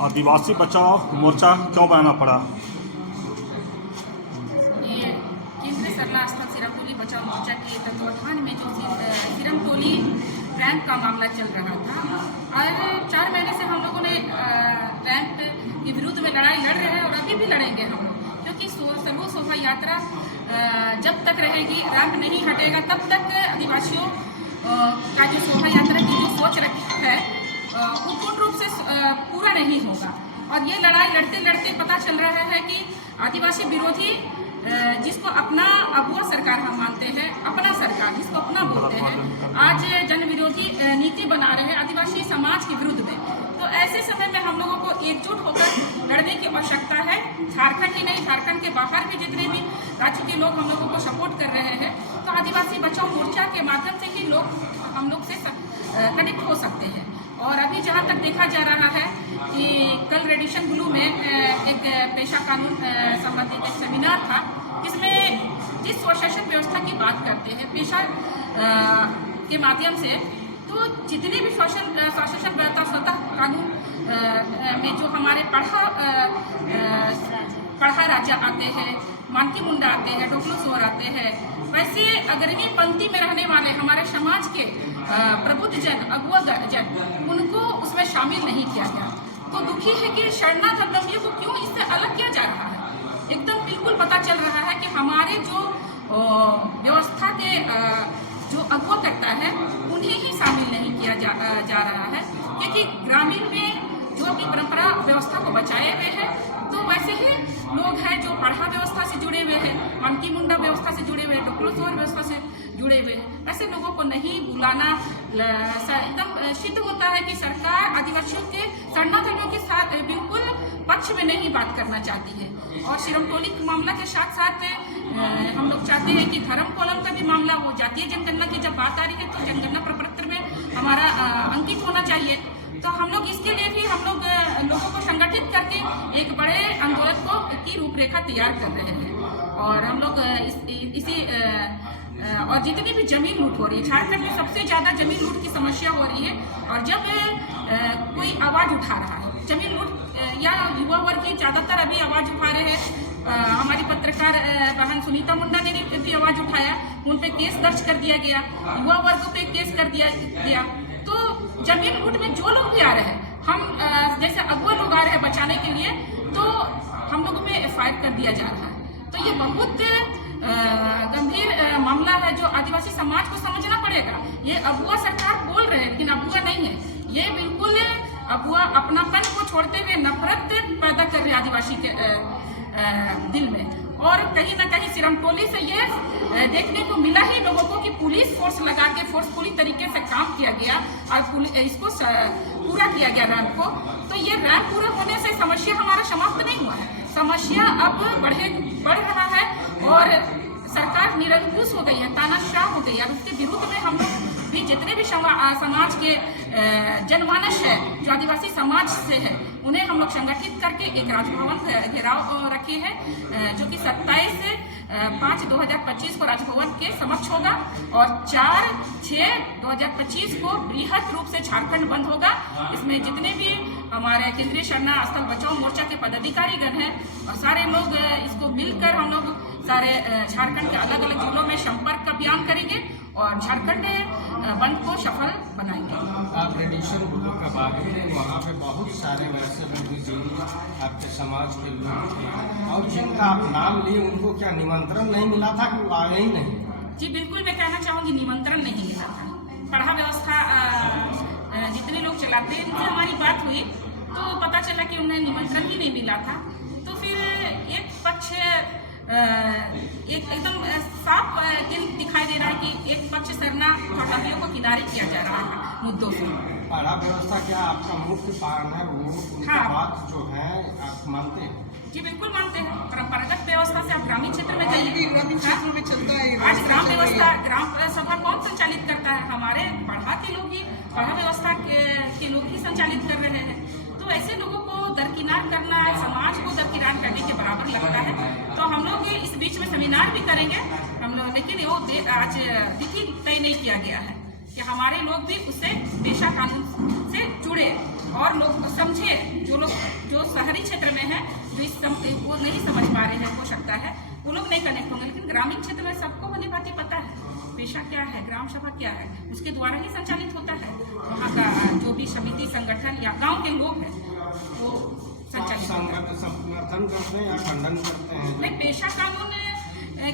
आदिवासी बचाओ मोर्चा क्यों बनाना पड़ा? ये केंद्रीय सरला स्थल सिरमटोली बचाओ मोर्चा के तत्वाधान में जो सिरमटोली रैंप का मामला चल रहा था और 4 महीने से हम लोगों ने रैंप के विरुद्ध में लड़ाई लड़ रहे हैं और अभी भी लड़ेंगे हम लोग, क्योंकि सर्वो शोभा यात्रा जब तक रहेगी, रैंप नहीं हटेगा, तब तक आदिवासियों का जो शोभा यात्रा की जो सोच रखी है वो पूर्ण रूप से पूरा नहीं होगा। और ये लड़ाई लड़ते लड़ते पता चल रहा है कि आदिवासी विरोधी जिसको अपना अबुआ सरकार हम मानते हैं, अपना सरकार जिसको अपना बोलते हैं, आज जन विरोधी नीति बना रहे हैं आदिवासी समाज के विरुद्ध में। तो ऐसे समय में हम लोगों को एकजुट होकर लड़ने की आवश्यकता है। झारखंड ही नहीं, झारखंड के बाहर भी जितने भी राज्य के लोग हम लोगों को सपोर्ट कर रहे हैं, तो आदिवासी बचाओ मोर्चा के माध्यम से ही लोग हम लोग से कनेक्ट हो सकते हैं। और अभी जहाँ तक देखा जा रहा है कि कल रेडिशन ब्लू में एक पेशा कानून संबंधित एक सेमिनार था, जिसमें जिस स्वशासन व्यवस्था की बात करते हैं पेशा के माध्यम से, तो जितने भी स्वशासन व्यवस्था स्वतः कानून में जो हमारे पढ़ा राजा आते हैं, मानकी मुंडा आते हैं, डोकलो सोर आते हैं, वैसे अग्रणी पंक्ति में रहने वाले हमारे समाज के प्रबुद्ध जन, अगुआ जन, उनको उसमें शामिल नहीं किया गया। तो दुखी है कि शरणागतों को क्यों इससे अलग किया जा रहा है। एकदम बिल्कुल पता चल रहा है कि हमारे जो व्यवस्था के जो अगुआ करता है उन्हें ही शामिल नहीं किया जा रहा है, क्योंकि ग्रामीण में जो अपनी परंपरा व्यवस्था को बचाए हुए हैं, तो वैसे ही लोग हैं जो पढ़ा व्यवस्था से जुड़े हुए हैं, मानकी मुंडा व्यवस्था से जुड़े हुए हैं, डोकलो सोर व्यवस्था से जुड़े हुए हैं। ऐसे लोगों को नहीं बुलाना एकदम सिद्ध होता है कि सरकार आदिवासियों के शरणार्थियों के साथ बिल्कुल पक्ष में नहीं बात करना चाहती है। और सिरमटोली मामला के साथ साथ हम लोग चाहते हैं कि धर्म कोलम का भी मामला हो, जातीय जनगणना की जब बात आ रही है तो जनगणना प्रपत्र में हमारा अंकित होना चाहिए। तो हम लोग इसके लिए भी हम लोग लोगों को संगठित करके एक बड़े आंदोलन की रूपरेखा तैयार कर रहे हैं। और हम लोग और जितनी भी जमीन लूट हो रही है, झारखंड में सबसे ज्यादा जमीन लूट की समस्या हो रही है। और जब कोई आवाज उठा रहा है जमीन लूट, या युवा वर्ग की ज्यादातर अभी आवाज उठा रहे हैं, हमारी पत्रकार बहन सुनीता मुंडा ने भी आवाज उठाया, उन पे केस दर्ज कर दिया गया, युवा वर्ग पे केस कर दिया गया। तो जमीन लूट में जो लोग भी आ रहे हैं, हम जैसे अगुआ लोग आ रहे हैं बचाने के लिए, तो हम लोगों पे FIR कर दिया जा रहा है। तो ये बहुत गंभीर मामला है जो आदिवासी समाज को समझना पड़ेगा। ये अबुआ सरकार बोल रहे हैं लेकिन अबुआ नहीं है, ये बिल्कुल अबुआ अपनापन को छोड़ते हुए नफरत पैदा कर रहे हैं आदिवासी के दिल में। और कहीं ना कहीं सिरमटोली से ये देखने को मिला ही लोगों को कि पुलिस फोर्स लगा के फोर्सफुली तरीके से काम किया गया और इसको पूरा किया गया रैंप को। तो ये रैंप पूरा होने से समस्या हमारा समाप्त नहीं हुआ है, समस्या अब बढ़ रहा है और सरकार निरंकुश हो गई है, तानाशाह हो गई है। और उसके विरुद्ध में हम लोग भी जितने भी समाज के जनमानस है जो आदिवासी समाज से है, उन्हें हम लोग संगठित करके एक राजभवन घेराव रखे हैं, जो कि 27/5/2025 को राजभवन के समक्ष होगा और 4/6/2025 को बृहद रूप से झारखंड बंद होगा। इसमें जितने भी हमारे केंद्रीय शरणा स्थल बचाओ मोर्चा के पदाधिकारीगण हैं और सारे लोग इसको मिलकर हम लोग सारे झारखंड के अलग अलग जिलों में संपर्क अभियान करेंगे और झारखंड बंद को सफल बनाएंगे। आप रेडिशन ब्लू का बात करें, वहाँ पे बहुत सारे वैसे बुद्धिजीवी आपके समाज के लोग थे और जिनका आप नाम लिए उनको क्या निमंत्रण नहीं मिला था कि वो आए ही नहीं? जी बिल्कुल, मैं कहना चाहूँगी निमंत्रण नहीं मिला था। पढ़ा व्यवस्था जितने लोग चलाते हैं उनसे हमारी बात हुई तो पता चला कि उन्हें निमंत्रण ही नहीं मिला था। तो फिर एक पक्ष एकदम साफ दिखाई दे रहा है कि एक पक्ष शरणार्थियों को किनारे किया जा रहा है मुद्दों से। पढ़ा व्यवस्था क्या आपका मुख्य कारण है? वो बात जो है आप मानते हैं? जी बिल्कुल मानते हैं। परंपरागत व्यवस्था से आप ग्रामीण क्षेत्र में जाइए, ग्रामीण क्षेत्रों में चलता है। आज ग्राम व्यवस्था, ग्राम सभा कौन संचालित करता है? हमारे पढ़ा के लोग ही, पढ़ा व्यवस्था के लोग ही संचालित कर रहे हैं। तो ऐसे लोगों को दरकिनार करना समाज को दरकिनार करने के बराबर लगता है। तो हम लोग इस बीच में सेमिनार भी करेंगे हम लोग, लेकिन वो आज तिथि तय नहीं किया गया है कि हमारे लोग भी उससे पेशा कानून से जुड़े और और लोग समझे, जो शहरी क्षेत्र में है, जो वो नहीं समझ पा रहे हैं, हो सकता है वो लोग नहीं कनेक्ट होंगे, लेकिन ग्रामीण क्षेत्र में सबको भली भांति पता है पेशा क्या है, ग्राम सभा क्या है, उसके द्वारा ही संचालित होता है। वहाँ का जो भी समिति संगठन या गांव के लोग हैं वो संचालित समर्थन करते हैं या खंडन करते हैं? नहीं, पेशा कानून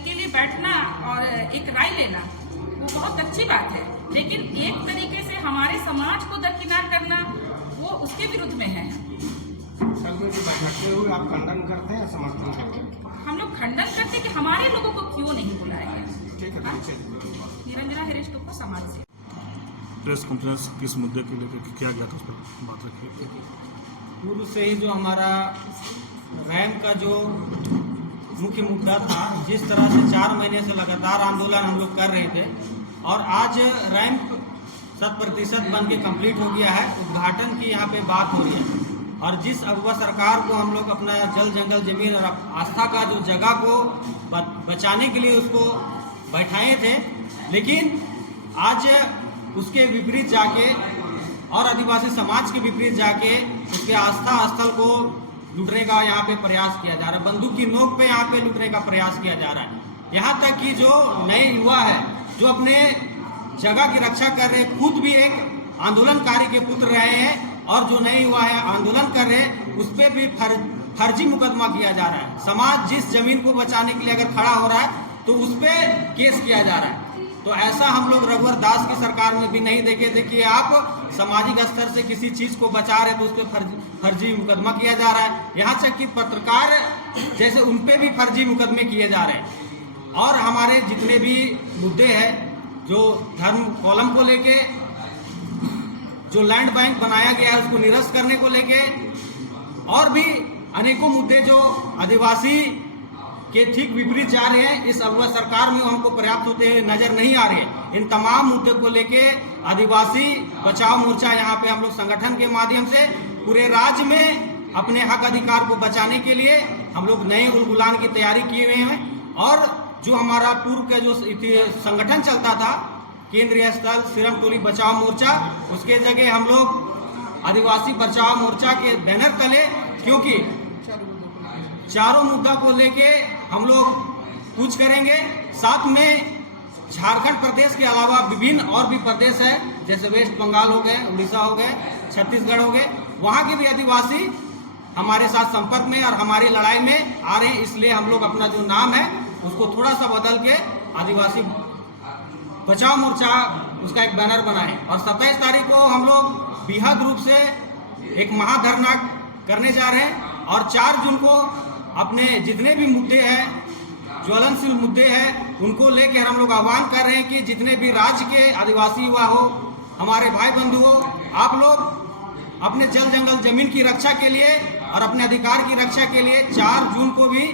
के लिए बैठना और एक राय लेना वो बहुत अच्छी बात है, लेकिन एक तरीके से हमारे समाज को दरकिनार करना वो उसके विरुद्ध में है। कल में जो बैठते हुए आप खंडन करते हैं या समर्थन करते हैं? हम लोग खंडन करते कि हमारे लोगों को क्यों नहीं बुलाया गया। ठीक है, हाँ? चलिए। निरंजना हेरेस्टो को समाज से प्रेस कॉन्फ्रेंस किस मुद्दे के लेकर किया गया था, उस पर बात रखी? पूर्व से ही जो हमारा रैम का जो मुख्य मुद्दा था, जिस तरह से 4 महीने से लगातार आंदोलन हम लोग कर रहे थे और आज रैंप 100% बन के कम्प्लीट हो गया है, उद्घाटन की यहाँ पे बात हो रही है। और जिस अगवा सरकार को हम लोग अपना जल जंगल जमीन और आस्था का जो जगह को बचाने के लिए उसको बैठाए थे, लेकिन आज उसके विपरीत जाके और आदिवासी समाज के विपरीत जाके उसके आस्था स्थल को लूटने का यहाँ पे प्रयास किया जा रहा है। बंदूक की नोक पे यहाँ पे लूटने का प्रयास किया जा रहा है। यहाँ तक कि जो नए युवा है जो अपने जगह की रक्षा कर रहे, खुद भी एक आंदोलनकारी के पुत्र रहे हैं, और जो नए युवा है आंदोलन कर रहे उस पर भी फर्जी मुकदमा किया जा रहा है। समाज जिस जमीन को बचाने के लिए अगर खड़ा हो रहा है तो उस पर केस किया जा रहा है। तो ऐसा हम लोग रघुवर दास की सरकार में भी नहीं देखे थे कि आप सामाजिक स्तर से किसी चीज को बचा रहे तो उस पर फर्जी मुकदमा किया जा रहा है। यहाँ तक कि पत्रकार जैसे उन पे भी फर्जी मुकदमे किए जा रहे हैं। और हमारे जितने भी मुद्दे हैं, जो धर्म कॉलम को लेके, जो लैंड बैंक बनाया गया है उसको निरस्त करने को लेके, और भी अनेकों मुद्दे जो आदिवासी के ठीक विपरीत जा रहे हैं, इस अगवा सरकार में हमको पर्याप्त होते हुए नजर नहीं आ रहे। इन तमाम मुद्दे को लेके आदिवासी बचाव मोर्चा यहाँ पे हम लोग संगठन के माध्यम से पूरे राज्य में अपने हक अधिकार को बचाने के लिए हम लोग नए उलगुलान की तैयारी किए हुए हैं। और जो हमारा पूर्व का जो संगठन चलता था केंद्रीय स्थल सिरम टोली बचाव मोर्चा, उसके जगह हम लोग आदिवासी बचाव मोर्चा के बैनर तले, क्योंकि चारों मुद्दा को लेके हम लोग कुछ करेंगे। साथ में झारखंड प्रदेश के अलावा विभिन्न और भी प्रदेश है, जैसे वेस्ट बंगाल हो गए, उड़ीसा हो गए, छत्तीसगढ़ हो गए, वहाँ के भी आदिवासी हमारे साथ संपर्क में और हमारी लड़ाई में आ रहे हैं। इसलिए हम लोग अपना जो नाम है उसको थोड़ा सा बदल के आदिवासी बचाव मोर्चा उसका एक बैनर बनाए। और 27 तारीख को हम लोग बृहद रूप से एक महाधरना करने जा रहे हैं। और 4 जून को अपने जितने भी मुद्दे हैं, ज्वलनशील मुद्दे हैं, उनको लेकर हम लोग आह्वान कर रहे हैं कि जितने भी राज्य के आदिवासी युवा हो, हमारे भाई बंधु हो, आप लोग अपने जल जंगल जमीन की रक्षा के लिए और अपने अधिकार की रक्षा के लिए 4 जून को भी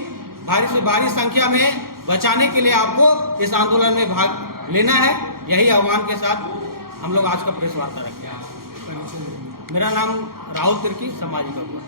भारी से भारी संख्या में बचाने के लिए आपको इस आंदोलन में भाग लेना है। यही आह्वान के साथ हम लोग आज का प्रेस वार्ता रखते हैं। मेरा नाम राहुल तिर्की, सामाजिक अगुवा।